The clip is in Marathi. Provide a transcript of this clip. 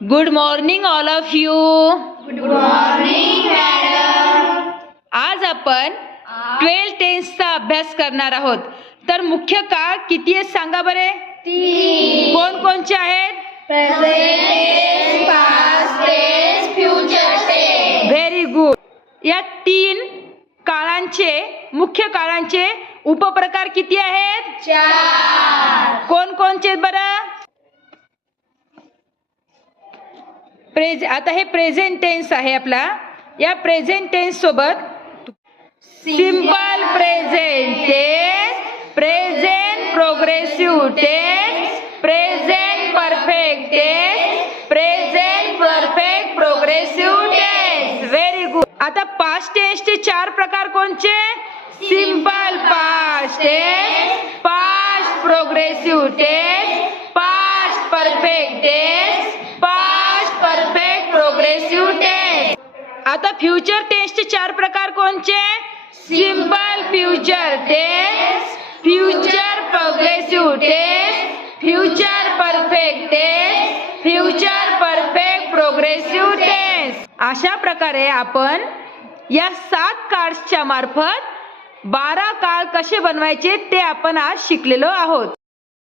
Good morning all of you. Good morning madam. आज आपण 12 टेन्सचा अभ्यास करणार आहोत. तर मुख्य काळ किती आहेत सांगा बरे. 3. कोण कोणचे आहेत. Present tense, past tense, future tense. Very good. या 3 काळांचे मुख्य काळांचे उपप्रकार किती आहेत. 4. कोण कोणचे बरं. आता हे प्रेझेंट टेन्स आहे आपला. या प्रेझेंट टेन्स सोबत simple present tense, present progressive tense, present perfect tense, present perfect progressive tense. Very good. आता पास्ट टेन्सचे 4 प्रकार कोणचे. Simple past tense, past progressive tense, past perfect tense, past perfect progressive tense. आता फ्युचर टेन्सचे 4 प्रकार कोणचे. Simple future tense, future progressive tense, future perfect tense, future perfect progressive tense. अशा प्रकारे आपण या 7 कार्ड्सच्या मार्फत 12 काळ कसे बनवायचे ते आपण आज शिकलेलो आहोत.